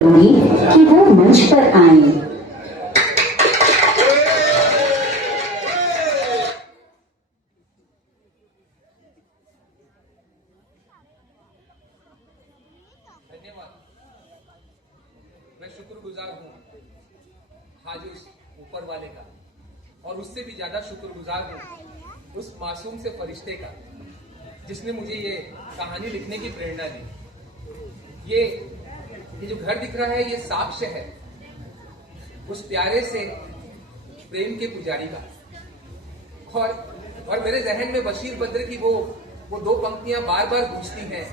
कि वो मंच पर आए। धन्यवाद। मैं शुक्रगुजार हूँ आज उस ऊपर वाले का, और उससे भी ज्यादा शुक्रगुजार हूँ उस मासूम से फरिश्ते का जिसने मुझे ये कहानी लिखने की प्रेरणा दी। ये जो घर दिख रहा है ये साक्ष्य है उस प्यारे से प्रेम के पुजारी का। और मेरे जहन में बशीर बद्र की वो दो पंक्तियां बार बार गूंजती हैं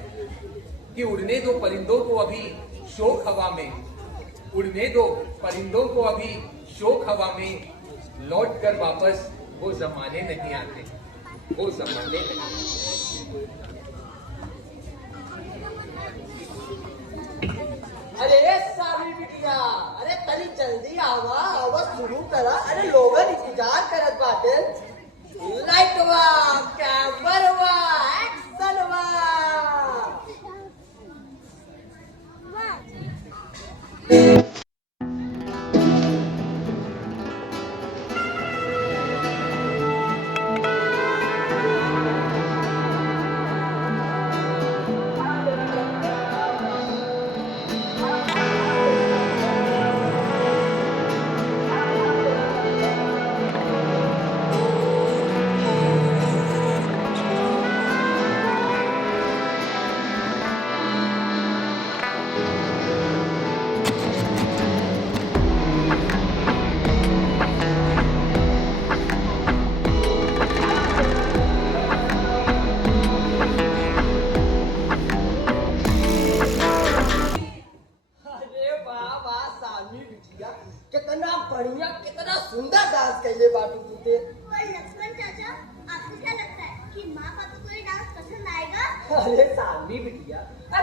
कि उड़ने दो परिंदों को अभी शोक हवा में, उड़ने दो परिंदों को अभी शोक हवा में, लौट कर वापस वो जमाने नहीं आते, वो जमाने नहीं। अरे सारी बिटिया, अरे तनी जल्दी आवा आवा शुरू करा। अरे लोगन इंतजार करत बाटे। लाइट वा, कैमरा वा, एक्शन वा। कितना बढ़िया, कितना सुंदर डांस कैले बाटू तूते। लक्ष्मण चाचा, आपको क्या लगता है कि माँ पापा को ये डांस पसंद आएगा? अरे सालवी बिटिया,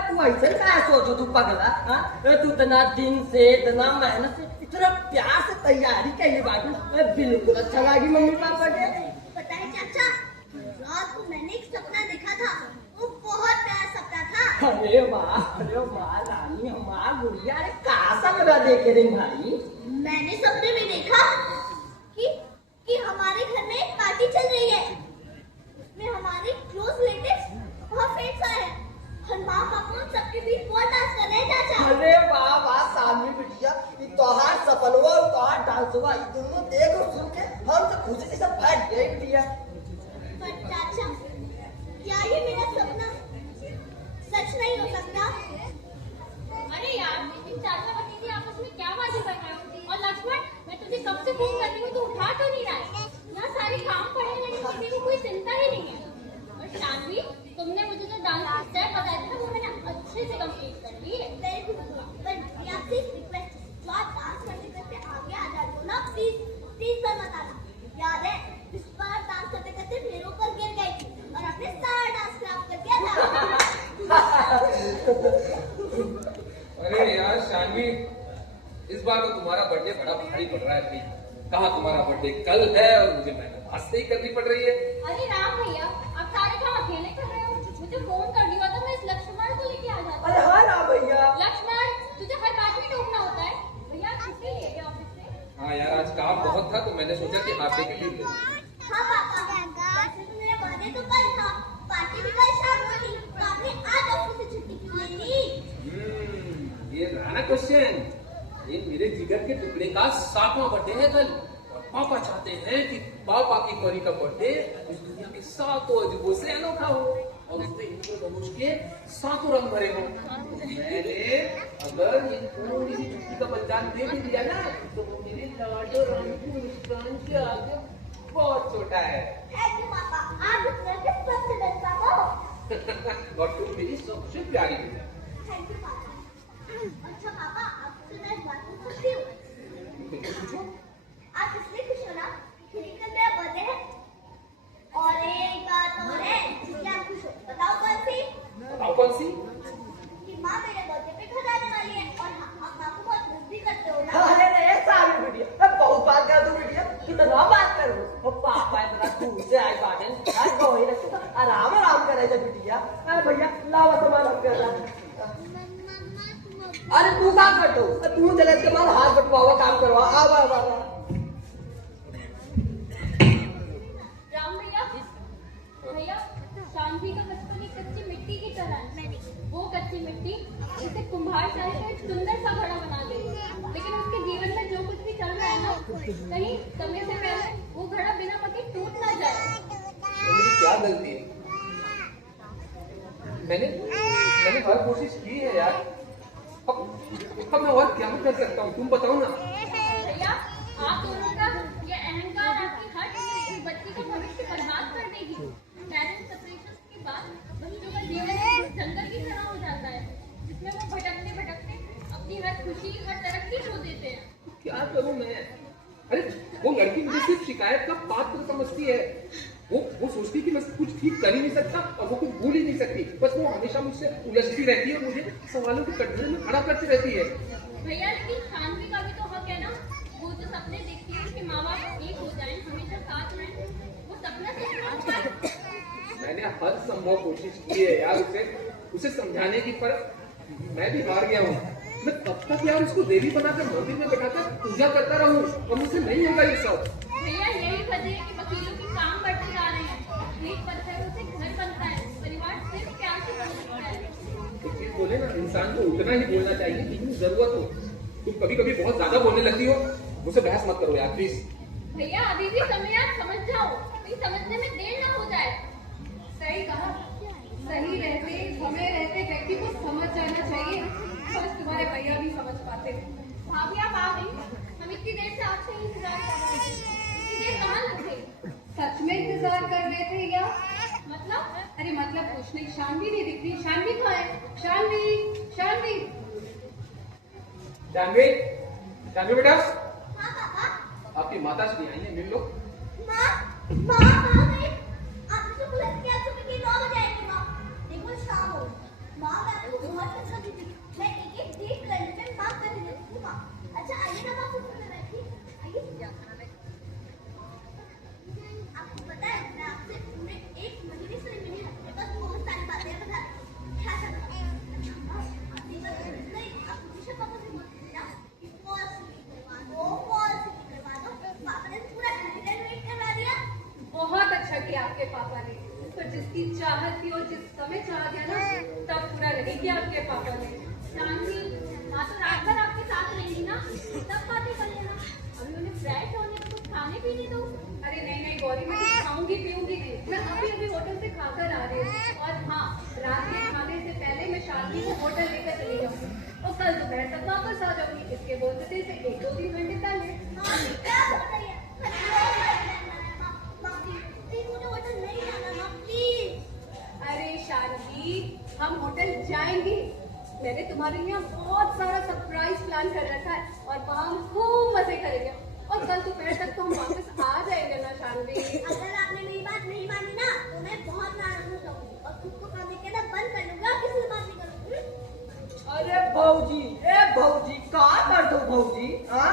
तू ऐसे क्या सोचो तू पगला? हाँ, तू इतना दिन से, इतना मेहनत से, इतना प्यार से तैयारी कैले बाटू। बिल्कुल अच्छा लगी मम्मी पापा के। पता है चाचा, रात को मैंने एक सपना देखा था, वो बहुत प्यारा सपना था। अरे वाह रानी, हमारा गुड़िया, अरे कहाँ सपना देखे रे भाई? मैंने सपने में देखा कि हमारे घर में एक पार्टी चल रही है, उसमें हमारे क्लोज रिलेटिव्स और फ्रेंड्स आए हैं और माँ पापा उन सबके बीच बहुत डांस कर रहे हैं चाचा। अरे वाह सालवी बिटिया, ये तोहार सपनवा और तोहार डांसवा, ये दोनों देख और सुन के हम तो खुशी से सब फट गए बिटिया। पर चाचा, क्या ये मेरा सपना सच नहीं हो सकता? अरे यार, इन चाचा भतीजी आपस में क्या बातें कर रहे हो? और लक्ष्मण, मैं तुझे कब से फोन कर रही हूँ, तू उठा तो नहीं रहा है। यहाँ सारे काम पड़े हैं लेकिन किसी को कोई चिंता ही नहीं है। और शानवी, तुमने मुझे जो डांस का स्टेप बताया था वो मैंने अच्छे से कंप्लीट कर ली है। वेरी गुड, पर प्रिया प्लीज रिक्वेस्ट, तो आप डांस करते करते आगे आ जाते हो ना, प्लीज पर मत आना। याद है इस बार डांस करते करते मेरे ऊपर गिर गई थी और आपने सारा डांस खराब कर दिया था। अरे यार शानवी, इस बार तो तुम्हारा बर्थडे बड़ा भारी पड़ रहा है भाई। कहाँ तुम्हारा बर्थडे कल है और मुझे मेहनत आज से ही करनी पड़ रही है। अरे राम भैया, आप सारे काम अकेले कर रहे हो। मुझे फोन कर दिया था, मैं इस लक्ष्मण को लेके आ जाता। अरे हाँ ना भैया। लक्ष्मण, तुझे हर बात में टोकना होता है। भैया छुट्टी ले गए ऑफिस से। हाँ यार, आज काम बहुत था तो मैंने सोचा कि हाफ डे की लीव ले लूं। हाँ पापा, वैसे तो मेरा बर्थडे तो कल था, पार्टी भी कल शाम को थी, तो आपने आज ऑफिस से छुट्टी क्यों ले ली? ये रहा ना क्वेश्चन। ये मेरे जिगर के टुकड़े का 7वां बर्थडे है कल, और पापा चाहते हैं कि पापा की परी का बर्थडे इस दुनिया के 7 अजूबों से अनोखा हो और उसमें इंद्रधनुष के 7 रंग भरे हो। मैंने अगर ये थोड़ी सी छुट्टी का बलिदान दे भी दिया ना, तो वो मेरे लाडो राम की मुस्कान के आगे बहुत छोटा है। थैंक यू पापा, आप इस तरह के सबसे बेस्ट पापा हो। और तुम मेरी सबसे प्यारी बेटा। थैंक यू पापा। अच्छा पापा, आपसे मैं एक बात पूछ सकती हूँ? आप इसलिए खुश हो ना क्योंकि कल मेरा बर्थडे है? और एक बात और है जिससे आप खुश हो, बताओ कौन सी? बताओ कौन सी? कि माँ मेरे बर्थडे पे घर आने वाली है और आप माँ को बहुत मिस भी करते हो ना। अरे रे सालवी बिटिया, बहुत बात कर दो बिटिया, कितना बात कर दो। पापा इतना दूर से आए बाटे, आज गोही रखे तो आराम करे बिटिया। अरे भैया लावा सामान हम कर रहा। अरे तू का कटो, तू चले के मार हाथ बटवावा काम करवा। आ वाह वाह वाह। राम भैया शांति का बचपन एक कच्ची मिट्टी की तरह है। वो कच्ची मिट्टी जिसे कुम्हार चाहे तो एक सुंदर सा घड़ा बना दे, लेकिन उसके जीवन में जो कुछ भी चल रहा है ना, कहीं समय से पहले वो घड़ा बिना पके टूट ना जाए। मेरी क्या गलती है? मैंने हर कोशिश की है यार। अब मैं और क्या कर सकता हूँ, तुम बताओ ना। भैया आप दोनों का ये अहंकार आपकी हर इस बच्ची का भविष्य बर्बाद कर देगी। पेरेंट्स सेपरेशन के बाद बच्चों का जीवन जंगल की तरह हो जाता है, जिसमें वो भटकते भटकते अपनी हर खुशी हर तरक्की खो देते हैं। क्या करूं मैं? अरे वो लड़की मुझे सिर्फ शिकायत का पात्र समझती है। वो सोचती कि मैं कुछ ठीक कर ही नहीं सकता और वो कुछ भूल ही नहीं सकती। बस वो हमेशा मुझसे उलझती रहती है और मुझे सवालों के कटघरे में खड़ा करती रहती है। भैया लेकिन शांति का भी तो हक है ना। वो जो सपने देखती है कि माँ बाप एक हो जाएं, हमेशा साथ रहें, वो सपना सच में। मैंने हर संभव कोशिश की है यार उसे समझाने की, पर मैं भी हार गया हूँ। मैं कब तक यार उसको देवी बनाकर मंदिर में बैठाकर पूजा करता रहूं और मुझसे नहीं होगा ये सब। भैया यही वजह है कि वकीलों के काम बढ़ते जा रहे हैं। ईंट पत्थरों से घर बनता है, परिवार सिर्फ प्यार से बन सकता है। एक चीज बोले ना, इंसान को उतना ही बोलना चाहिए जितनी जरूरत हो। तुम कभी कभी बहुत ज्यादा बोलने लगती हो। मुझसे बहस मत करो यार प्लीज। भैया अभी भी समय आप समझ जाओ, कहीं समझने में देर ना हो जाए। सही कहा। सही रहते समय रहते व्यक्ति को समझ जाना चाहिए। बस तुम्हारे भैया भी समझ पाते। भाभी आप आ गई, हम इतनी देर से आपसे इंतजार कर रहे थे। इतनी देर कहाँ लग गई? सच में इंतजार कर रहे थे या? मतलब? अरे मतलब कुछ नहीं। शानवी नहीं दिख रही। शानवी कहाँ है? शानवी, शानवी। जानवी, जानवी बेटा, हाँ पापा। आपकी माता श्री आई है, मिल लो। माँ कहाँ गई? आपने तो बोला कि आप सुबह के 9 बजे आएंगी माँ। देखो शाम हो। माँ मैं आपको बहुत मिस करती थी। मैं एक डेट करने में माँ कर रही थी माँ। अच्छा आइए ना माँ, कुछ में बैठी आइए। आपको पता है मैं आपसे पूरे 1 महीने से मिली हूँ। मेरे पास बहुत सारी बातें हैं बता रही। क्या चल रहा है? आपने बस नहीं, आप मुझे पापा से बोलते थे ना कि फॉल्स करवा दो। पापा ने पूरा घर रेनोवेट करवा दिया। बहुत अच्छा किया आपके पापा ने। पर जिसकी चाहत थी और जिस समय चाह दिया ना, तब पूरा नहीं किया आपके पापा ने। शांति, माँ तो रात भर आपके साथ रहेगी ना, तब बातें कर लेना। अभी उन्हें फ्रेश होने को कुछ खाने पीने दो। अरे नहीं गौरी, मैं कुछ खाऊंगी पीऊंगी नहीं। मैं अभी होटल से खाकर आ रही हूँ। और हाँ, रात के खाने से पहले मैं शांति को होटल लेकर चली जाऊंगी और कल दोपहर तक वापस आ जाऊंगी। इसके बोलते थे इसे 1-2 घंटे पहले। माँ क्या बोल रही है? प्लीज मुझे होटल नहीं जाना माँ, प्लीज। अरे शांति, हम होटल जाएंगे। मैंने तुम्हारे लिए बहुत सारा सरप्राइज प्लान कर रखा है और वहाँ हम खूब मजे करेंगे। और कल दोपहर तक तो हम वापस आ जाएंगे ना शानवी। अगर आपने मेरी बात नहीं मानी ना तो मैं बहुत नाराज हो जाऊंगी और तुमको काम कहना बंद कर दूंगा, किसी से बात नहीं करूंगी। अरे भौजी, ए भौजी का कर दो भौजी। हाँ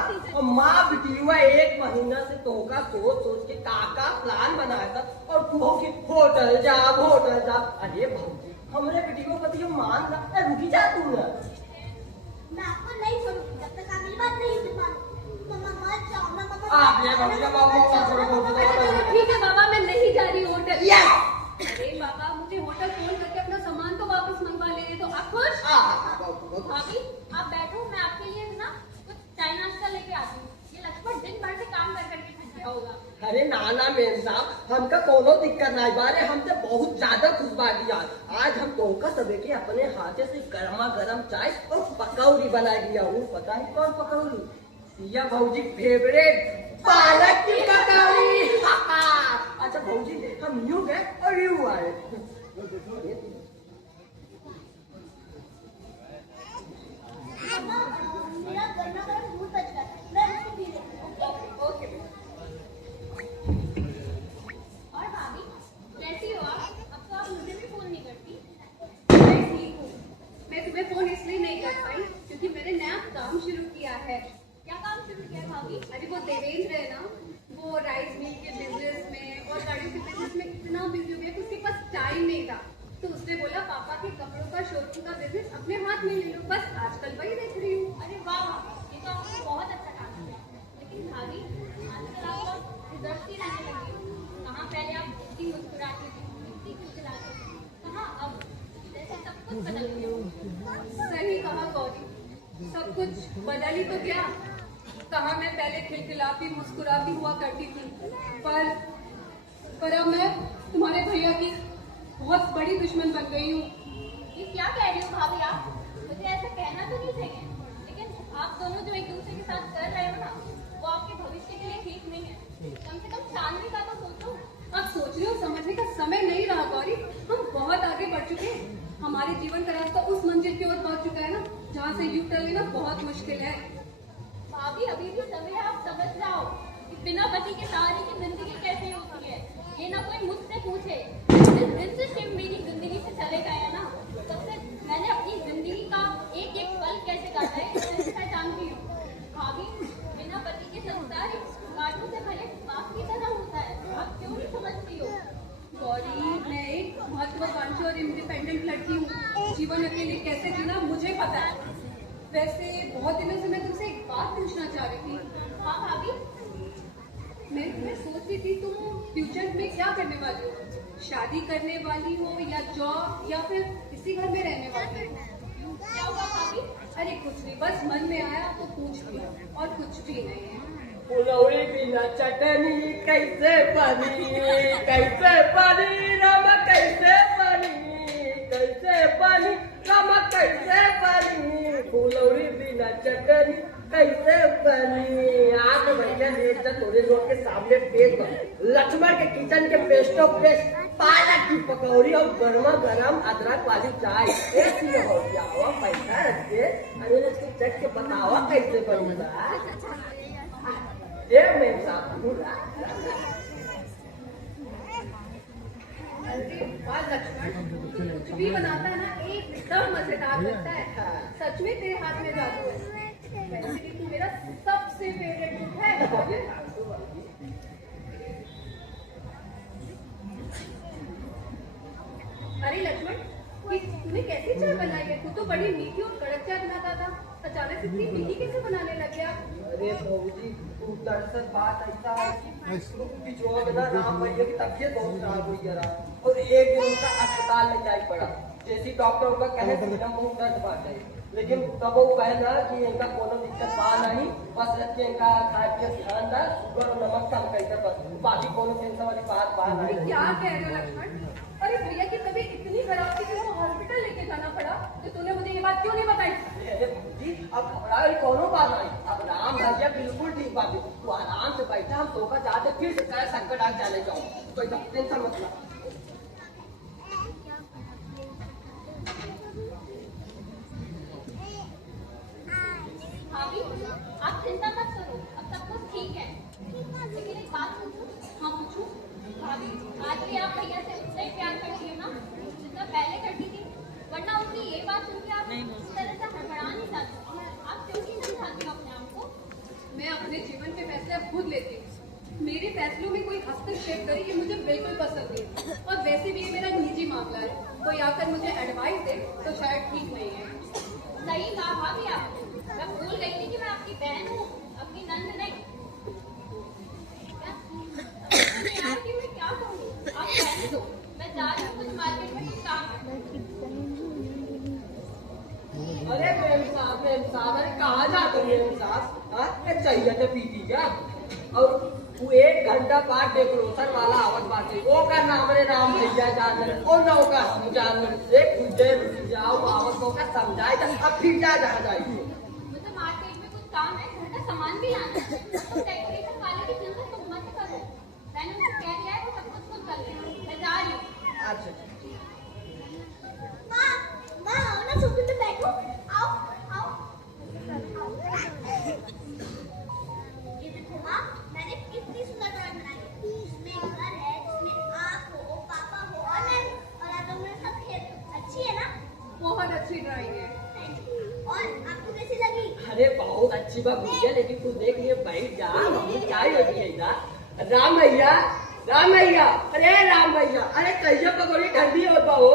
माँ बिटी हुआ 1 महीना से तोहका सोच के काका प्लान बनाया था और तू हो कि होटल जा। अरे भौजी हमरे बेटी को पति मान ला, रुकी जा तू ना। मैं आपको नहीं छोड़ूंगी जब तक आप मेरी बात नहीं मानोगे। मम्मा मत जाओ ना मम्मा। आप ये भौजी बाबा ठीक है बाबा, मैं नहीं जा रही होटल। यस। अरे बाबा, मुझे होटल फोन करके अपना सामान तो वापस मंगवा लेने दो। आप खुश? भाभी आप बैठो, मैं आपके लिए ना कुछ चाय नाश्ता लेके आती हूँ। ये लक्ष्मण दिन भर से काम कर करके थक गया होगा। अरे नाना मेम साहब, हमका कोनो दिक्कत नहीं बारे। हम तो बहुत ज्यादा खुश बाटी आज हम तोहका सबे के अपने हाथे से गर्मा गर्म चाय और पकौड़ी बना दिया हूँ। पता है कौन पकौड़ी? सिया भौजी फेवरेट पालक की पकौड़ी। अच्छा भौजी, हम यूं गए और यूं आए। मम्मा मेरा गर्मा गर्म दूध बच गया, मैं उसको पी लेती हूँ। ओके। और भाभी कैसी हो आप? अब तो आप मुझे भी फोन नहीं करती। मैं ठीक हूँ। मैं तुम्हें फोन इसलिए नहीं कर पाई क्योंकि मैंने नया काम शुरू किया है। क्या काम शुरू किया भाभी? अरे वो देवेंद्र है ना, वो राइस मिल के बिजनेस में और गाड़ी के बिजनेस में इतना बिजी हो गया कि उसके पास टाइम नहीं था। तो उसने बोला पापा के कपड़ों का शोरूम का बिजनेस अपने हाथ में ले लो, बस आजकल वही देख रही हूँ। अरे वाह भाभी, ये तो आपने बहुत अच्छा काम किया। लेकिन भाभी आजकल आप लोग रिजर्व ही रहने लगे हो। कहाँ पहले आप इतनी मुस्कुराती थी, इतनी खिलखिलाती थी, कहाँ अब जैसे सब कुछ बदल गया। सही कहा गौरी, सब कुछ बदल ही तो गया। कहाँ मैं पहले खिलखिलाती मुस्कुराती हुआ करती थी, पर अब मैं तुम्हारे भैया की बहुत बड़ी दुश्मन बन गई हूँ। ये क्या कह रही हो भाभी आप? मुझे ऐसा कहना तो नहीं चाहिए, लेकिन आप दोनों जो एक दूसरे के साथ कर रहे हो ना, वो आपके भविष्य के लिए ठीक नहीं है। कम से कम शांति का तो सोचो। अब सोचने और समझने का समय नहीं रहा गौरी, हम बहुत आगे बढ़ चुके हैं। हमारे जीवन का रास्ता उस मंजिल की ओर पहुंच चुका है ना, जहाँ से यू टर्न लेना बहुत मुश्किल है। भाभी अभी भी समय है, आप समझ जाओ कि बिना पति के सहारे की जिंदगी कैसे होती है। ये ना कोई मुझसे पूछे, जिस दिन से शिव मेरी जिंदगी से चले गए ना, तब से मैंने अपनी जिंदगी का एक एक पल कैसे काटा है इसे पहचानती हूँ। भाभी बिना पति के संसार काटों से भले बाप की तरह होता है, आप क्यों नहीं समझती हो? गौरी, मैं एक महत्वाकांक्षी और इंडिपेंडेंट लड़की हूँ। जीवन अकेले कैसे जीना मुझे पता है। वैसे बहुत दिनों से मैं तुमसे एक बात पूछना चाह रही थी। हाँ भाभी, मैं सोच रही थी तुम फ्यूचर में क्या करने वाली हो? शादी करने वाली हो या जॉब, या फिर इसी घर में रहने वाली हो? क्या हुआ भाभी? अरे कुछ नहीं, बस मन में आया तो पूछ लिया, और कुछ भी नहीं है। फुलौरी बिना चटनी कैसे बनी, कैसे बनी राम, कैसे बनी, कैसे बनी राम, कैसे बनी, फुलौरी बिना चटनी कैसे बनी। आठ महीने लेट थोड़े लोग के सामने पेश लक्ष्मण के किचन के पेस्टो पेस्ट, पालक की पकौड़ी और गर्मा गर्म अदरक वाली चाय। ऐसी हो जाओ, पैसा रख के अरे इसको चट के बताओ कैसे बनूंगा। ये मेरे साथ अरे वाह लक्ष्मण, कुछ भी बनाता है ना एकदम मजेदार लगता है। सच में तेरे हाथ में जादू है। वैसे भी तू मेरा सबसे फेवरेट कुक है। अरे लक्ष्मण, तूने कैसी चाय बनाई है? तू तो बड़ी मीठी और कड़क चाय बनाता था, अचानक इतनी मीठी कैसे बनाने लग गया? अरे बहूजी, दरअसल बात ऐसा है कि पिछोड़ ना राम भैया की तबीयत बहुत खराब हुई जरा, और एक दिन उनका अस्पताल ले जाना पड़ा। जैसी डॉक्टर का कहे एकदम बहुत दर्द बात है, लेकिन तब वो कहे ना कि इनका कोनो दिक्कत बा नहीं, बस रखे इनका खाए पिए ध्यान दा, शुगर और नमक कम करके, बस बाकी कोनो टेंशन वाली बात बा नहीं। क्या कह रहे हो लक्ष्मण? अरे भैया की तबीयत इतनी खराब थी कि उनको हॉस्पिटल लेके जाना पड़ा, तो तूने मुझे ये बात क्यों नहीं बताई? अरे जी, अब घबराए कोनो बात नहीं, अब राम भैया बिल्कुल ठीक बात है। तू आराम से बैठा, हम सोफा जाते फिर से कहे संकट आ जाने जाओ, कोई टेंशन मत ला। भाभी आप चिंता मत करो, अब सब कुछ ठीक है। लेकिन एक बात पूछूं? हाँ पूछूं। भाभी आज भी आप भैया से उतना ही प्यार करती हो ना जितना पहले करती थी? वरना उनकी ये बात सुन के आप इस तरह से हड़बड़ा नहीं जाती। आप क्यों नहीं समझाती हो अपने आप को? मैं अपने जीवन के फैसले अब खुद लेती हूँ। मेरे फैसलों में कोई हस्तक्षेप करे ये मुझे बिल्कुल पसंद नहीं, और वैसे भी ये मेरा निजी मामला है। कोई आकर मुझे एडवाइस दे तो शायद ठीक नहीं है। सही कहा भाभी आपने, मैं भूल गई थी कि मैं आपकी बहन हूँ, अपनी नंद नहीं। यार कि मैं क्या कहूँ, आप रहने दो, मैं जा रही हूँ, कुछ मार्केट में कुछ काम है। अरे मेम साहब, अरे कहाँ जाते हो मेम साहब? हाँ, चाहिए तो पीती जा। और वो 1 घंटा बाद डेकोरेशन वाला आवत बाटे, वो का नाम रे राम भैया जानवर, और नौ का हम जानवर एक घंटे रुक जाओ, आवत को का समझाए तो अब फिर जा जहाँ जाइए। मुझे मार्केट में कुछ काम है, घर का सामान भी लाना है। और डेकोरेशन वाले की चिंता तुम मत करो, मैंने उसे कह दिया है वो सब कुछ खुद कर लेना। मैं जा रही हूँ। अच्छा माँ आओ ना, सोफे पे बैठो, आओ आओ। ये देखो माँ, मैंने कितनी सुंदर ड्राइंग बनाई है। इसमें घर है, जिसमें आप हो, पापा हो और मैं, और आप लोग मेरे साथ खेल। अच्छी है ना? बहुत अच्छी ड्राइंग है। और आपको कैसी लगी? अरे बहुत अच्छी बात भैया, लेकिन तू देख लिए बैठ जा, मम्मी चाय होती है इधर। राम भैया, अरे राम भैया, अरे कैसे पकौड़ी ठंडी होता हो?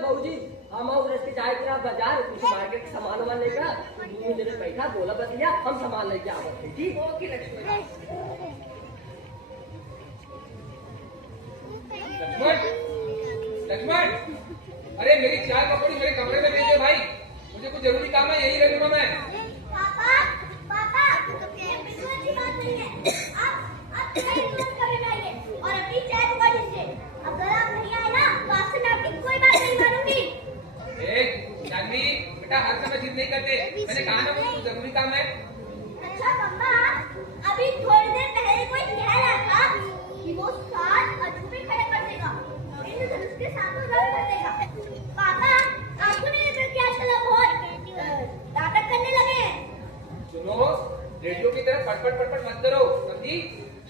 बहूजी हम और रस्ते जाए थे बाजार कुछ मार्केट का सामान वामान लेकर 2 मिनट बैठा बोला बतिया हम सामान लेके आवत थे ठीक ओके लक्ष्मण। लक्ष्मण, लक्ष्मण, अरे मेरी चाय पकौड़ी मेरे कमरे में भेजे भाई, मुझे कुछ जरूरी काम है, यही रहूंगा मैं। पापा पापा ये बिल्कुल अच्छी बात नहीं है। आप कहीं दूर कभी जाइए और अपनी चाय पकड़ लीजिए। अगर आप नहीं आए ना तो आपसे मैं आपकी कोई बात नहीं मानूंगी। जानवी बेटा हर समय जिद नहीं करते, मैंने कहा ना मुझे कुछ जरूरी काम है। अच्छा मम्मा, अभी थोड़ी देर पहले कोई कह रहा था कि वो 7 अजूबे खड़े कर देगा, इंद्रधनुष के साथ रन कर देगा। पापा आपको नहीं लगता कि आजकल आप बहुत नाटक करने लगे हैं? सुनो, रेडियो की तरह पटपट पटपट मत करो, समझी?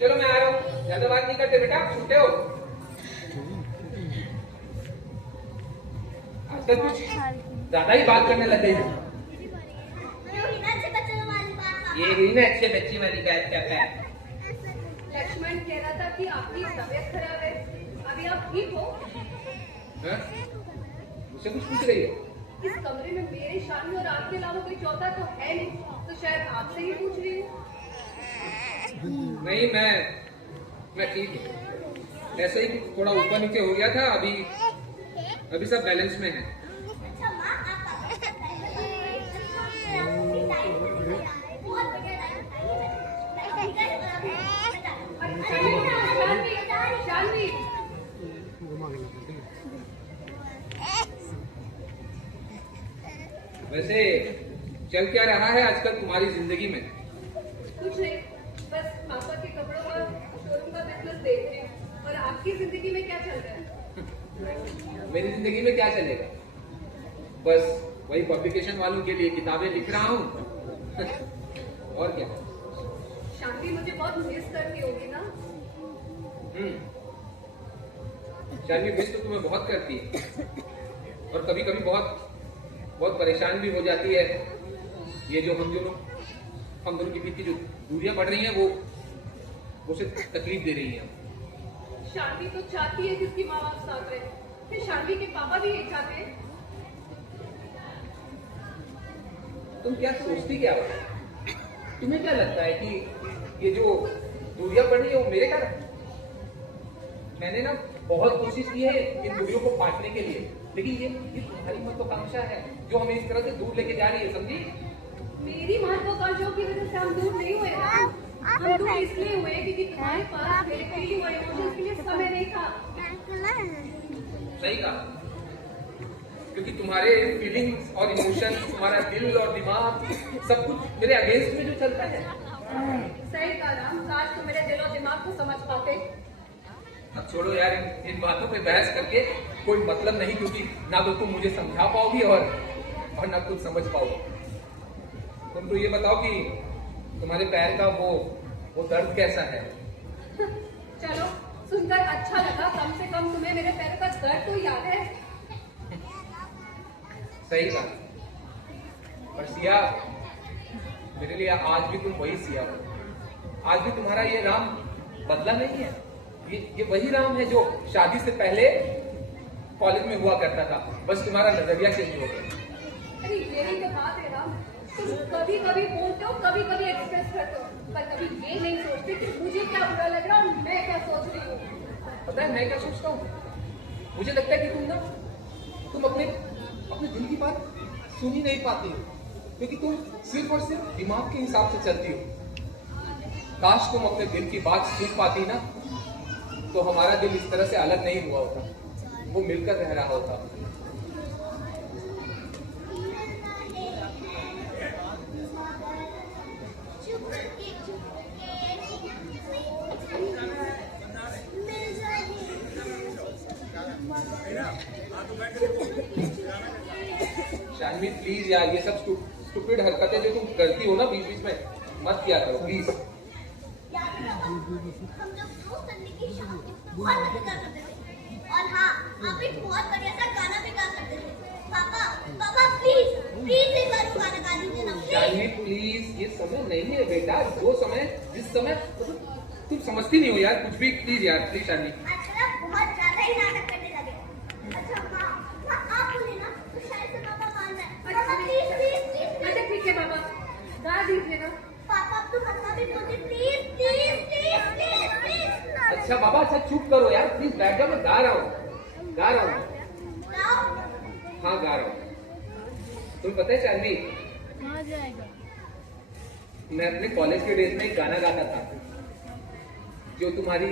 चलो मैं आ रहा हूँ, ज्यादा बात नहीं करते बेटा, छूटे हो। आजकल कुछ ज्यादा ही बात करने लग गई है। ये ही ना अच्छे बच्चे वाली बात करता है। लक्ष्मण कह रहा था कि आपकी तबीयत खराब है, अभी आप ठीक हो? हाँ? मुझसे कुछ पूछ रही है? इस कमरे में मेरी शादी और आपके अलावा कोई चौथा तो है नहीं, तो शायद आपसे ही पूछ रही हूँ। नहीं, मैं ठीक हूँ, ऐसे ही थोड़ा ऊपर नीचे हो गया था, अभी सब बैलेंस में है। अच्छा माँ, आप पापा के साथ बहुत बढ़िया शानवी, शानवी, वैसे चल क्या रहा है आजकल तुम्हारी जिंदगी में? कुछ नहीं, बस पापा के कपड़ों का शोरूम का बिजनेस देख रही हूँ। और आपकी जिंदगी में क्या चल रहा है? मेरी जिंदगी में क्या चलेगा, बस वही पब्लिकेशन वालों के लिए किताबें लिख रहा हूँ और क्या। शांति मुझे बहुत मिस करती होगी ना? शानवी मिस तो तुम्हें बहुत करती है और कभी कभी बहुत परेशान भी हो जाती है। ये जो हम दोनों के बीच की जो दूरियां बढ़ रही हैं वो उसे तकलीफ दे रही हैं। शांति तो चाहती है जिसकी माँ बाप साथ रहे, फिर शांति के पापा भी यही चाहते हैं। तुम क्या सोचती क्या हो? तुम्हें क्या लगता है कि ये जो दूरियां बढ़ रही है वो मेरे कारण? मैंने ना बहुत कोशिश की है इन दूरियों को काटने के लिए, लेकिन ये तुम्हारी महत्वाकांक्षा है जो हमें इस तरह से दूर लेके जा रही है, समझी? मेरी महत्वाकांक्षाओं की वजह से हम दूर नहीं हुए ना, हम दूर इसलिए हुए क्योंकि तुम्हारे पास मेरे फीलिंग और इमोशंस के लिए समय नहीं था। सही कहा, क्योंकि तुम्हारे फीलिंग्स और इमोशंस, तुम्हारा दिल और दिमाग सब कुछ मेरे अगेंस्ट में जो चलता है। सही कहा राम, काश तो मेरे दिल और दिमाग को समझ पाते। अब छोड़ो यार, इन बातों पे बहस करके कोई मतलब नहीं, क्योंकि ना तो तुम मुझे समझा पाओगी और ना कुछ समझ पाओगे। तुम तो ये बताओ कि तुम्हारे पैर का वो दर्द कैसा है? चलो सुनकर अच्छा लगा, कम से कम तुम्हें मेरे पैर का दर्द तो याद है। सही कहा, पर सिया, मेरे लिए आज भी तुम वही सिया हो। आज भी तुम्हारा ये राम बदला नहीं है। ये वही राम है जो शादी से पहले कॉलेज में हुआ करता था, बस तुम्हारा नजरिया चेंज हो गया। अरे यही तो बात है राम, तुम कभी कभी बोलते हो, कभी कभी एक्सप्रेस करते हो, पर कभी ये नहीं सोचते कि मुझे क्या बुरा लग रहा है और मैं क्या सोच रही हूँ। पता है मैं क्या सोचता हूँ? मुझे लगता है कि तुम अपने दिल की बात सुन ही नहीं पाती हो, क्योंकि तुम सिर्फ और सिर्फ दिमाग के हिसाब से चलती हो। काश तुम अपने दिल की बात सुन पाती ना, तो हमारा दिल इस तरह से अलग नहीं हुआ होता, वो मिलकर रह रहा होता। शानवी प्लीज यार, ये सब स्टूपिड हरकतें जो तुम करती हो ना बीच बीच में, मत किया करो प्लीज। हम लोग दोस्त बनने की बहुत मजा करते थे, और हाँ, आप भी बहुत बढ़िया सा गाना भी गा सकते थे। पापा प्लीज एक बार गाना गा दीजिए ना शानवी प्लीज, ये समय नहीं है बेटा, वो समय जिस समय तुम समझती नहीं हो यार कुछ भी। प्लीज यार, प्लीज शानवी। आजकल आप बहुत ज्यादा ही नाटक करने लगे। अच्छा माँ, आप सीख लेना। पापा अब तो मम्मा भी बोलते please please please please please. अच्छा बाबा, अच्छा चुप करो यार, प्लीज बैठ जाओ, मैं गा रहा हूँ, गा रहा हूँ। हाँ गा रहा हूँ। तुम्हें पता है चांदनी, मैं अपने कॉलेज के डेज में एक गाना गाता था जो तुम्हारी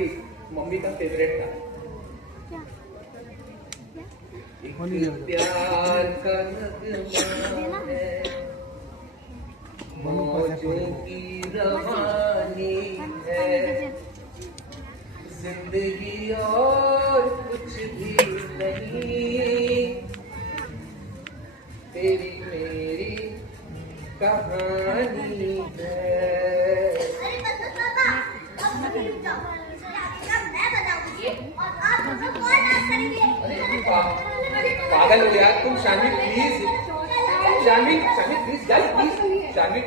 मम्मी का फेवरेट था। एक प्यार का नगमा है, मौजों की रवानी है, जिंदगी और कुछ भी नहीं, तेरी मेरी कहानी है। अरे बस पापा, अब अभी रुक जाओ। मैं बताऊंगी और आप दोनों कौन डांस करेंगे। पागल हो गया तुम शानवी, प्लीज शानवी, शानवी प्लीज यार, प्लीज शानवी।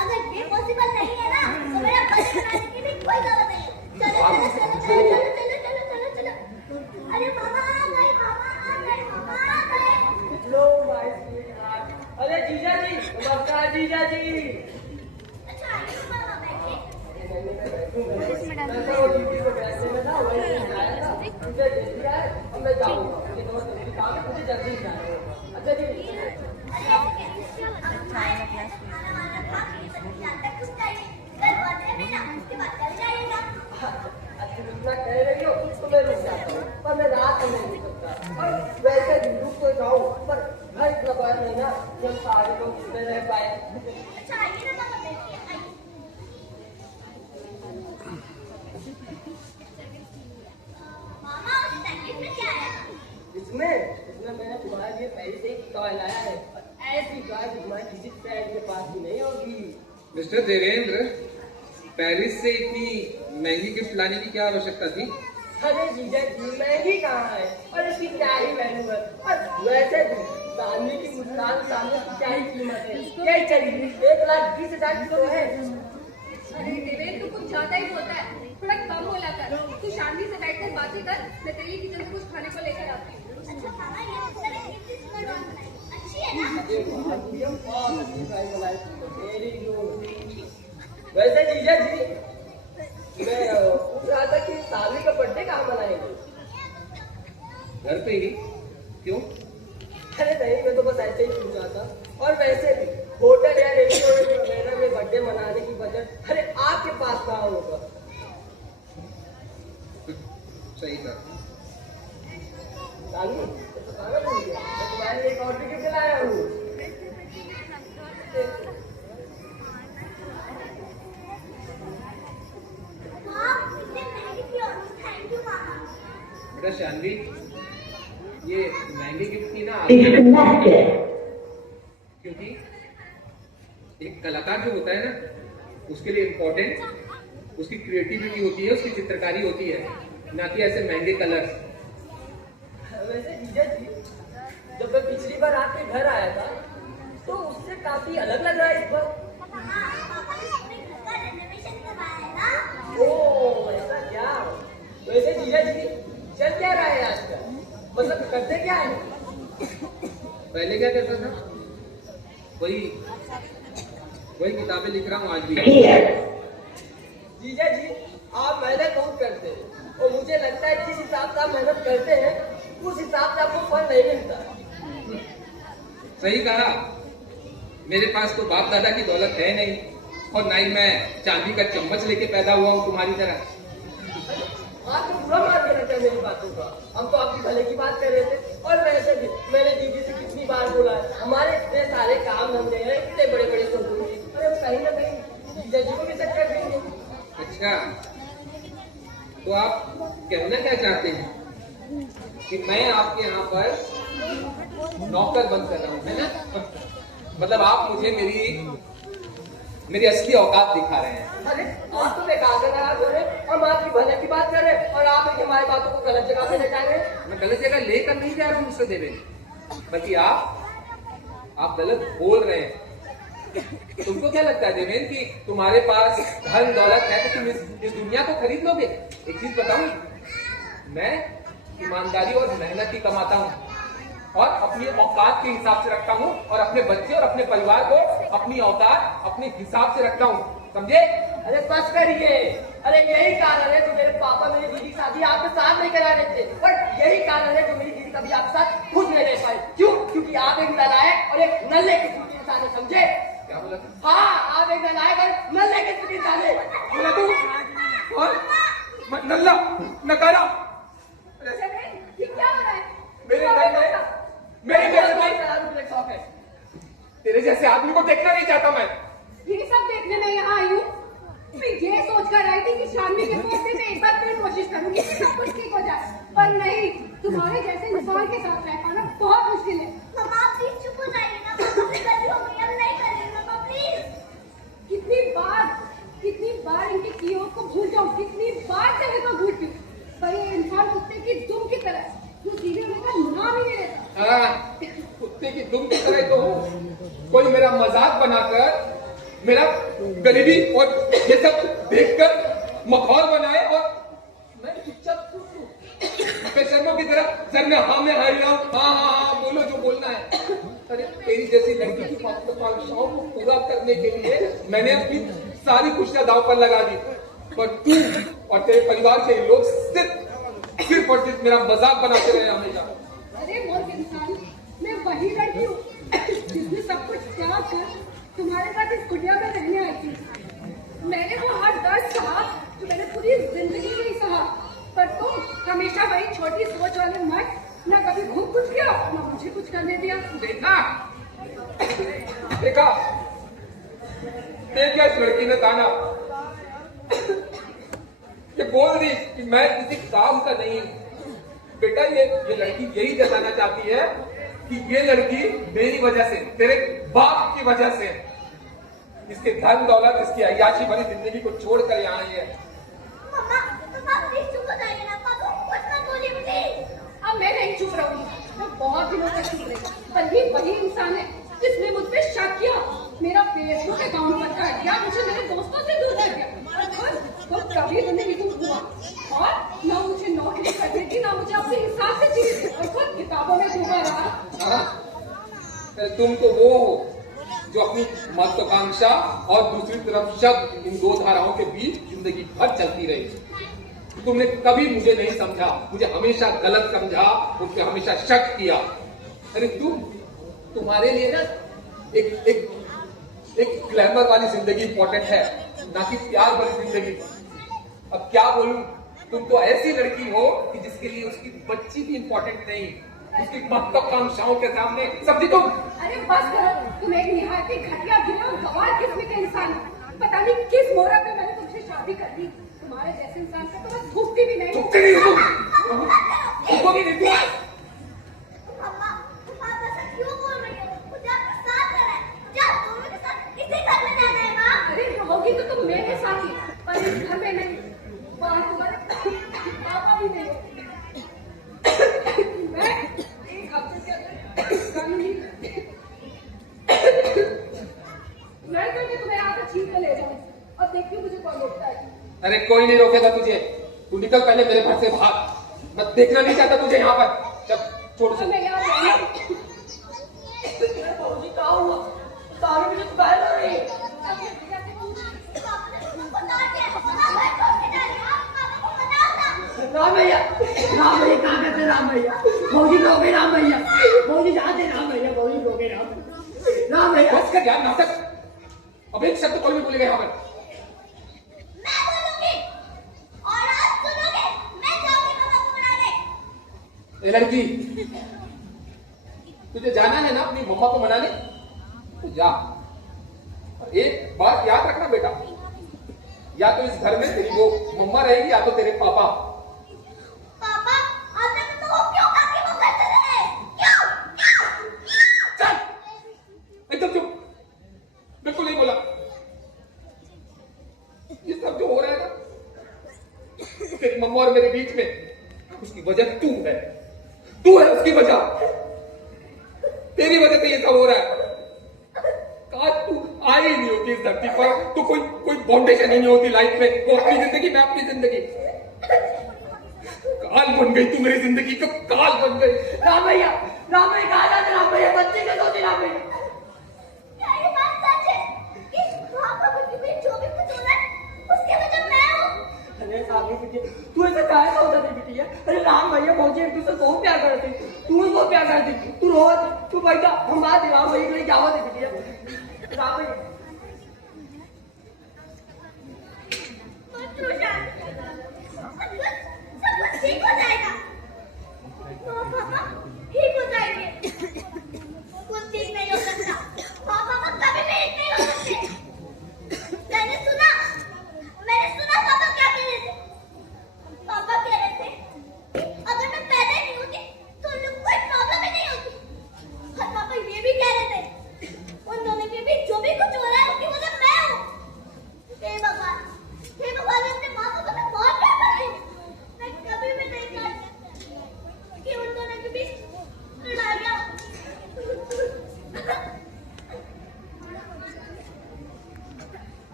अगर ये पॉसिबल नहीं है ना तो मेरा बर्थडे मनाने की भी कोई जरूरत नहीं है। चलो चलो चलो चलो चलो चलो चलो चलो चलो। अरे मामा आ गए, मामा आ गए, मामा आ गए। लो भाई स्वीटहार्ट। अरे जीजा जी, नमस्कार जीजा जी। अच्छा आइए मामा बैठिए। मैं तो दीदी को पैसे में ना वही आया था, मुझे दे दिया है और मैं जाऊंगा। ये तो जल्दी काम है, मुझे जल्दी जाना होगा। अच्छा जी। अरे ऐसे अब खाना वाना खा के बच्चे आता कुछ चाहिए कल बर्थडे में ना उसके बाद चल जाएगा। अच्छा इतना कह रही हो तो मैं रुक जाता हूँ, पर मैं रात में नहीं रुक सकता। और वैसे भी रुक तो जाऊँ, पर घर इतना बड़ा नहीं ना कि हम सारे लोग उसमें रह पाए। अच्छा आइए ना मामा बैठिए, आइए। मामा उस पैकेट में क्या है। इसमें मैंने तुम्हारे लिए पहले से एक टॉय लाया है, और ऐसी टॉय तुम्हारे किसी फ्रेंड के पास भी नहीं होगी। मिस्टर देवेंद्र, पेरिस से इतनी महंगी गिफ्ट लाने की क्या आवश्यकता थी? अरे जीजा जी, महंगी कहाँ है और इसकी क्या ही वैल्यू है। और वैसे भी चांदी की मुस्कान सामने की क्या ही कीमत है। यही चलिए 1,20,000 की तो है। अरे देवेंद्र तू कुछ ज्यादा ही बोलता है, थोड़ा कम बोला कर। तू शांति से बैठकर बातें कर, मैं तेरी किचन से कुछ खाने को लेकर आती हूँ। अच्छा मामा ये तरह की किस पर डॉल बनाई अच्छी है ना। बहुत अच्छी ड्राइंग बनाई, वेरी गुड। वैसे जीजा जी, मैं पूछ रहा था कि सालवी का बर्थडे कहाँ मनाएंगे। घर पे ही? क्यों? अरे नहीं, मैं तो बस ऐसे ही पूछ रहा था। और वैसे भी होटल या रेस्टोरेंट वगैरह में बर्थडे मनाने की बजट अरे आपके पास कहाँ होगा। सही कहा। सालवी तो पागल हो गया, मैं तुम्हारे लिए एक और टिकट लाया हूँ। माँ इतने महंगी थी और थैंक यू मामा। बेटा शानवी, ये महंगी गिफ्ट थी ना Disconnected. क्योंकि एक कलाकार जो होता है ना, उसके लिए इम्पोर्टेंट उसकी क्रिएटिविटी होती है, उसकी चित्रकारी होती है, ना कि ऐसे महंगे कलर्स। वैसे जीजा जी, जब मैं पिछली बार आपके घर आया था तो उससे काफी अलग लग रहा है इस बार। हाँ पापा ने अपने घर का रेनोवेशन करवाया है ना। ओह ऐसा क्या। वैसे जीजा जी, चल क्या रहा है आजकल, मतलब करते क्या है। पहले क्या करता था? वही किताबें लिख रहा हूँ आज भी। Here. जीजा जी, आप मेहनत बहुत करते हैं और मुझे लगता है जिस हिसाब से आप मेहनत करते हैं उस हिसाब से आपको फल नहीं मिलता। सही कहा। मेरे पास तो बाप दादा की दौलत है नहीं, और ना ही मैं चांदी का चम्मच लेके पैदा हुआ हूँ तुम्हारी तरह। आप तो बुरा मान देना चाहिए मेरी बातों का, हम तो आपकी भले की बात कर रहे थे। और वैसे भी मैंने दीदी से कितनी बार बोला है, हमारे इतने सारे काम धंधे हैं, इतने बड़े बड़े शोरूम हैं, अरे हम कहीं ना कहीं जीजा जी को भी टक्कर देंगे। अच्छा, तो आप कहना क्या चाहते हैं कि मैं आपके यहाँ पर नौकर बंद कर रहा हूँ, है ना? मतलब आप मुझे मेरी असली औकात दिखा रहे हैं। अरे आप तो बेकार कर रहे हैं, हम आपकी भले की बात कर रहे हैं और आप हमारी बातों को गलत जगह पे ले जा रहे हैं। मैं गलत जगह लेकर नहीं जा रहा हूँ मिस्टर देवेंद्र, बल्कि आप गलत बोल रहे हैं। तुमको क्या लगता है देवेंद्र कि तुम्हारे पास धन दौलत है तो तुम इस दुनिया को खरीद लोगे? एक चीज बताऊं, मैं ईमानदारी और मेहनत की कमाता हूँ और अपनी औकात के हिसाब से रखता हूँ और अपने बच्चे और अपने परिवार को अपनी औकात अपने हिसाब से रखता हूँ, समझे? अरे बस करिए। अरे यही कारण है जो मेरे पापा मेरी दीदी की शादी आपके साथ नहीं करा रहे थे, बट यही कारण है जो मेरी दीदी कभी आपके साथ खुश नहीं रह पाई। क्यों? क्योंकि आप एक नालायक और एक नल्ले किस्म के इंसान है, समझे? क्या बोला तू? हाँ, आप एक नालायक और नल्ले किस्म के इंसान है। बोला तू? और मैं नल्ला नकारा? ये क्या हो रहा है? मेरे घर में मेरे घर में शौक है। तेरे जैसे आदमी को देखना नहीं चाहता मैं। ये सब देखने में यहाँ आई हूँ। मैं ये सोचकर आई थी कि शादी के मौके में एक बार फिर कोशिश करूंगी कि सब कुछ ठीक हो जाए, पर नहीं, तुम्हारे जैसे इंसान के साथ रह पाना बहुत मुश्किल है। मम्मा प्लीज चुप हो जाइए ना, मम्मा से गलती हो गई, अब नहीं करेंगे मम्मा प्लीज। कितनी बार इनके किए को भूल जाऊं, कितनी बार तेरे को भूलती हूँ, पर ये इंसान कुत्ते की दुम की तरह जो सीधे होने का नाम ही नहीं लेता। हाँ, कुत्ते की दुम की तरह तो हूँ। कोई मेरा मजाक बनाकर मेरा गरीबी और ये सब देखकर मखौल बनाए और मैं चुपचाप बेशर्मों की तरह सर में हाँ में हाँ बोलो जो बोलना है। अरे तेरी जैसी लड़की की महत्वाकांक्षाओं को पूरा करने के लिए मैंने अपनी सारी खुशियां दांव पर लगा दी, पर तू और तेरे परिवार के लोग सिर्फ और सिर्फ मेरा मजाक बनाते रहे हमेशा। अरे मूर्ख इंसान, मैं वही लड़की हूँ जिसने सब कुछ त्याग कर तुम्हारे साथ इस कुटिया में रहने आई थी। मैंने वो हर दर्द सहा जो मैंने पूरी जिंदगी नहीं सहा, पर तुम हमेशा वही छोटी सोच वाले मर्द, ना कभी खुद कुछ किया ना मुझे कुछ करने दिया। देखा देखा इस लड़की ने ताना, ये बोल दी कि मैं किसी काम का नहीं हूं। बेटा ये लड़की यही जताना चाहती है कि ये लड़की मेरी वजह से, तेरे बाप की वजह से, इसके धन दौलत, इसकी अय्याशी भरी जिंदगी को छोड़कर यहाँ आई है। मम्मा प्लीज चुप हो जाइए ना, पापा कुछ मत बोलिए प्लीज। अब मैं नहीं चुप रहूंगी, मैं बहुत दिनों से चुप रही, पर ये वही इंसान है जिसने मुझ पे शक किया, मेरा फेसबुक अकाउंट बंद कर दिया, मुझे मेरे दोस्तों से दूर कर दिया, और कभी जिंदगी को हुआ और ना मुझे नौकरी करने की, ना मुझे अपने हिसाब से चीज, और खुद किताबों में डूबा रहा। तुम तो वो हो जो अपनी महत्वाकांक्षा और दूसरी तरफ शक, इन दो धाराओं के बीच जिंदगी भर चलती रही। तुमने कभी मुझे नहीं समझा, मुझे हमेशा गलत समझा, मुझ पर हमेशा शक किया। अरे तुम्हारे लिए ना एक ग्लैमर वाली जिंदगी इंपॉर्टेंट है, ना कि प्यार वाली जिंदगी। अब क्या बोलूं, तुम तो ऐसी लड़की हो कि जिसके लिए उसकी बच्ची भी इंपॉर्टेंट नहीं, उसकी महत्वाकांक्षाओं के सामने समझी तुम। अरे बस करो, तुम एक निहायत ही घटिया गिला और गवार किस्म के इंसान हो। पता नहीं किस मोरा पे मैंने तुमसे शादी कर दी। तुम्हारे जैसे इंसान पे तो मैं थूकती भी नहीं। थूकती नहीं तुम, थूकोगी नहीं तुम। मम्मा पापा से क्यों बोल रही हो? मुझे आपके साथ रहना है, मुझे आप दोनों के साथ इसी घर में रहना है माँ। अरे रहोगी तो तुम मेरे साथ ही, पर इस घर में नहीं। बाहर तुम्हारे पापा भी नहीं। मैं एक हफ्ते के अंदर मैं तो तुम्हें यहाँ से छीन कर ले जाऊँ, अब देखती हूँ मुझे कौन रोकता है। अरे कोई नहीं रोकेगा तुझे, तू निकल पहले मेरे घर से बाहर। मैं देखना नहीं चाहता तुझे यहाँ पर। जब छोड़ अब मैं यहाँ रहूँगी। फौजी क्या हुआ? सारी मुझे बाहर हो रही है। पापा ने तुमको डांट दिया, पापा मैं छोड़ के जा रही हूँ, आप पापा को मनाओ ना। राम भैया कहाँ करते? राम भैया फौजी रोके, राम भैया फौजी जाते, राम भैया फौजी रोके, राम भैया। बस कर यार नाटक, अब एक शब्द कोई भी बोलेगा यहाँ पर। मैं बोलूंगी और आप सुनोगे, मैं जाऊंगी पापा को मनाने। ए लड़की, तुझे जाना है ना अपनी मम्मा को मनाने, तो जा। और एक बात याद रखना बेटा, या तो इस घर में तेरी वो मम्मा रहेगी या तो तेरे पापा। पापा आपने तो वो क्यों काकी वो करते रहे? क्यों? चल एकदम चुप, बिल्कुल नहीं बोला। ये सब जो हो रहा है ना तेरी मम्मा और मेरे बीच में, उसकी वजह तू है उसकी वजह। तेरी वजह से ये सब हो रहा है। काश तू आई ही नहीं होती इस धरती पर, तो कोई फाउंडेशन ही नहीं होती लाइफ में। वो अपनी जिंदगी, मैं अपनी जिंदगी। काल बन गई तू मेरी जिंदगी का, काल बन गई। राम भैया कहा जाते? राम भैया बच्चे के दो दिन, राम भैया क्या ये बात सच मुझे एक दूसरे को प्यार करती, तू उसको प्यार करती, तू रोज तू बैठा हम बात राम भाई के लिए क्या होती बिटिया राम भाई सब कुछ ठीक हो जाएगा। हाँ पापा ठीक हो जाएंगे। कुछ ठीक नहीं हो सकता। हाँ पापा कभी भी ठीक नहीं हो सकते। मैंने सुना पापा क्या कह रहे थे। पापा कह रहे थे अगर मैं पैदा ही नहीं होती तो उन लोग को कोई प्रॉब्लम ही नहीं होती। और पापा ये भी कह रहे थे उन दोनों के बीच जो भी कुछ हो रहा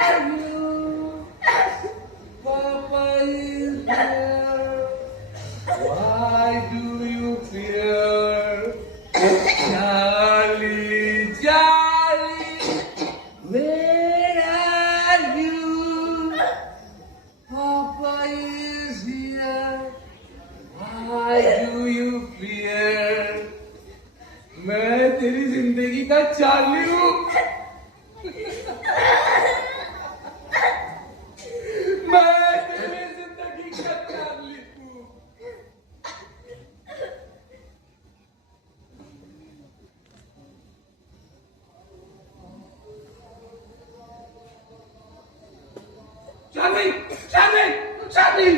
are you? Papa is here. Why do you fear? Charlie, Charlie, where are you? Papa is here. Why do you fear? मैं तेरी जिंदगी का चार्ली हूँ। मैं तेरी जिंदगी का चार्ली हूँ। चार्ली, चार्ली, चार्ली,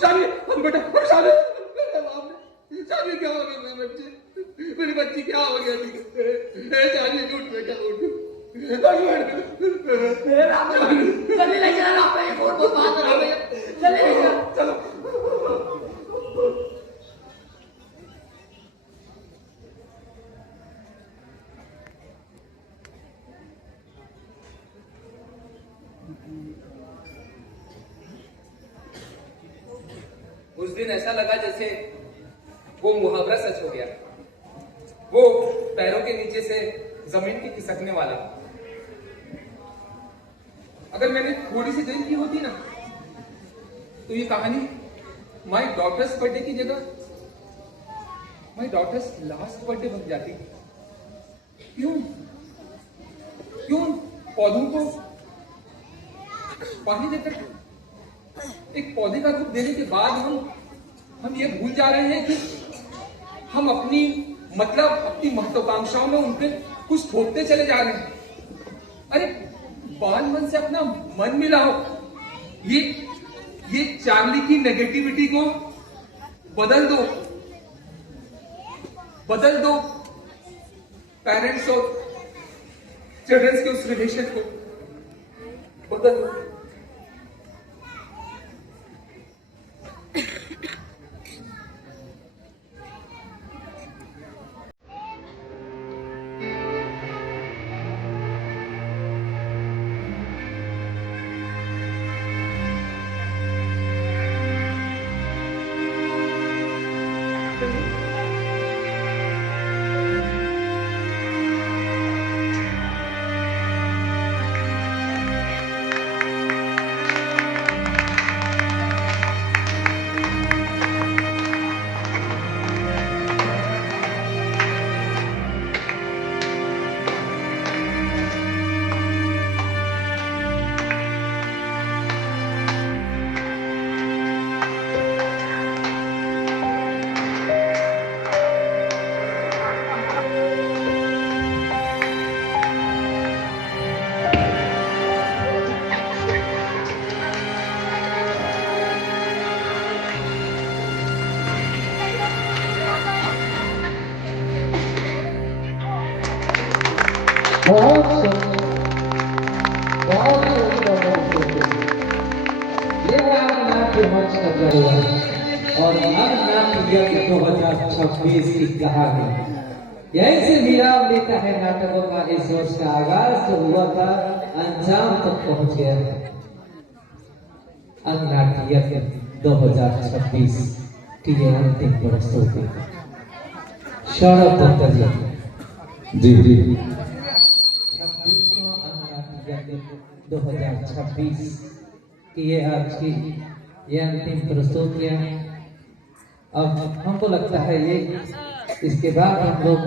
चार्ली, बेटा, चार्ली, चार्ली क्या हो गया मेरे बच्चे? मेरी बच्ची क्या हो गया? चार्ली उठ बेटा उठ। चलिए ले चला आप ये बहुत बहुत बात कर रहे हैं। चलिए ले चला चलो। उस दिन ऐसा लगा जैसे वो मुहावरा सच हो गया। वो पैरों के नीचे से जमीन की खिसकने वाला। अगर मैंने थोड़ी सी देर की होती ना तो ये कहानी माय डॉटर्स बर्थडे की जगह माय डॉटर्स लास्ट बर्थडे बन जाती। क्यों क्यों पौधों को पानी देकर एक पौधे का रूप देने के बाद हम ये भूल जा रहे हैं कि हम अपनी महत्वाकांक्षाओं में उनपे कुछ थोपते चले जा रहे हैं। अरे बाल मन से अपना मन मिलाओ। ये चार्ली की नेगेटिविटी को बदल दो पेरेंट्स और चिल्ड्रंस के उस रिलेशन को बदल दो। और नाट्य 2026 की कहानी यहीं से विराम लेता है। नाटकों का इस वर्ष का आगाज जो हुआ था अंजाम तक पहुंच गया है। नाट्य 2026 की ये अंतिम प्रस्तुति सौरभ दत्त जी 26वां नाट्य 2026 की ये आज की ये अंतिम प्रस्तुतियां। अब हमको लगता है ये इसके बाद हम लोग